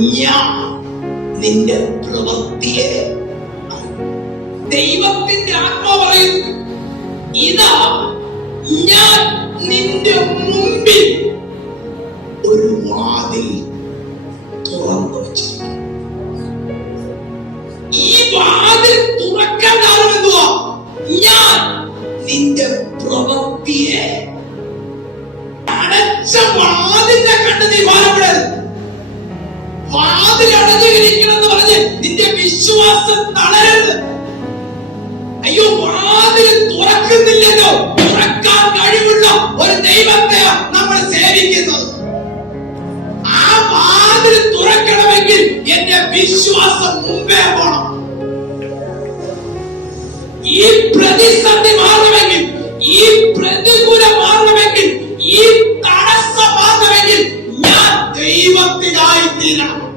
ഞാൻ നിന്റെ പ്രവൃത്തിയെ. ദൈവത്തിന്റെ ആത്മാവ് പറയുന്നു, ഇതാ ഞാൻ നിന്റെ മുമ്പിൽ ഒരു വാതിൽ തുറന്നു വെച്ചിരിക്കുന്നു. ഈ വാതിൽ തുറക്കാൻ കാരണം എന്തുവാ? ഞാൻ നിന്റെ പ്രവൃത്തിയെ. അടച്ച വാതിലിനെ കണ്ട് നീ ഭാരപ്പെടരുത്. വാതിൽ അടഞ്ഞിരിക്കണമെന്ന് പറഞ്ഞ് നിന്റെ വിശ്വാസം തളരരുത്. അയ്യോ, വാതിൽ തുറക്കുന്നില്ലല്ലോ. തുറക്കാൻ കഴിവുള്ള ഒരു ദൈവത്തെയാണ് നമ്മൾ സേവിക്കുന്നത്. ആ വാതിൽ തുറക്കണമെങ്കിൽ എന്റെ വിശ്വാസം മുമ്പേ പോണം. ഈ പ്രതിസന്ധി മാറണമെങ്കിൽ, ഈ പ്രതികൂലം മാറണമെങ്കിൽ, ഈ തടസ്സം മാറണമെങ്കിൽ ഞാൻ ദൈവത്തിനായി തീരണം.